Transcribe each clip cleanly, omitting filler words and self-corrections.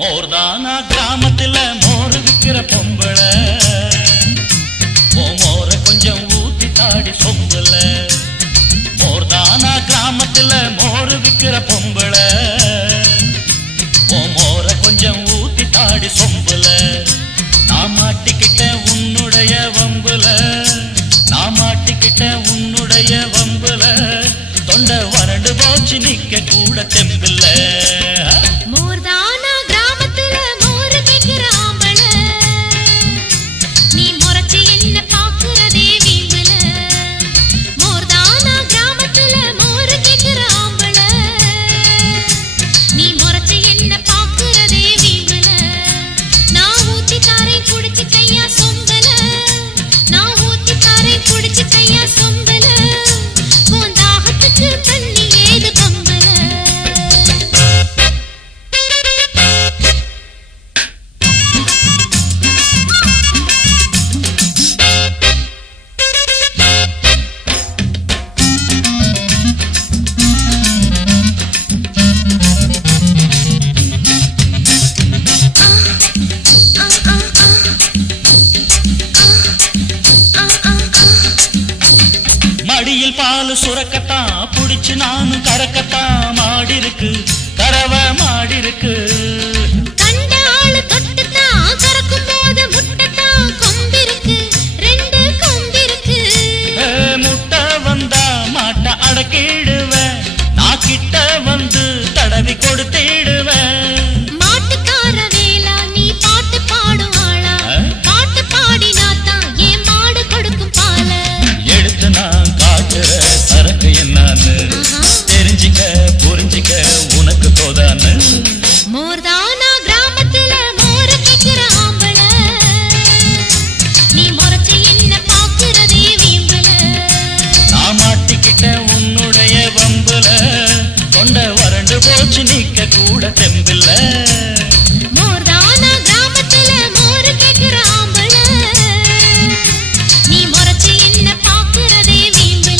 மோர்தானா கிராமத்துல மோர் விக்கிற பொம்பள மோர கொஞ்சம் ஊத்தி தாடி சொம்பல. மோர்தானா கிராமத்துல மோர் விக்கிற பொம்பள மோர கொஞ்சம் ஊத்தி தாடி சொம்பல. நான் மாட்டிக்கிட்ட உன்னுடைய வம்புல, நான் மாட்டிக்கிட்ட உன்னுடைய வம்புல, தொண்டை வறண்டு போச்சு நிக்க கூட தெம்பில்ல. மடியில் பால் சுரக்கத்தான் புடிச்சு நானும் கறக்கத்தான் மாடி இருக்கு, கறவ மாடி இருக்கு. முட்டை வந்தா மாட்ட அடக்கிடுவேன், நான் கிட்ட வந்து தடவி கொடுத்திடுவேன். சரக்கு என்னன்னு தெரிஞ்சிக்க புரிஞ்சிக்க உனக்கு தோதான்னு. மோர்தானா கிராமத்துல மோர கேக்குற ஆம்பள, நீ முறைச்சு என்ன பாக்குறதே வீம்புல. நான் மாட்டிக்கிட்ட உன்னுடைய வம்புல, தொண்டை வறண்டு போச்சு நிக்க கூட தெம்பில்ல. மோர்தானா கிராமத்துல மோர கேக்குற ஆம்பள, நீ முறைச்சு என்ன பாக்குறதே வீம்புல.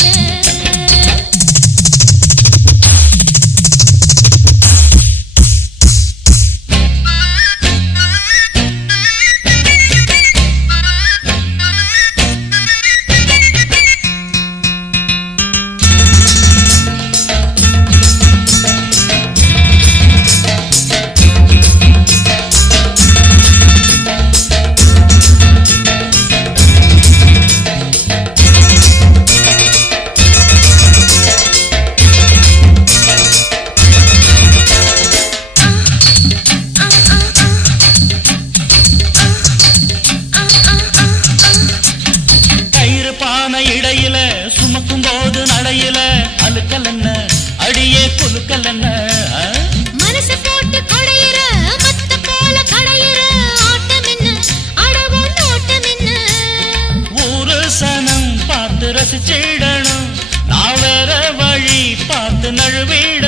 இடையில சுமக்கும் போது நடையில அழுக்கல் என்ன அடியே குலுக்கல் என்ன. மனசு போட்டு கொடையிற மத்த போல கடையிற ஆட்டம் என்ன அடவோ நோட்டம் என்ன. ஊரு சனம் பார்த்து ரசிச்சிடணும், நான் வேற வழி பார்த்து நழுவிட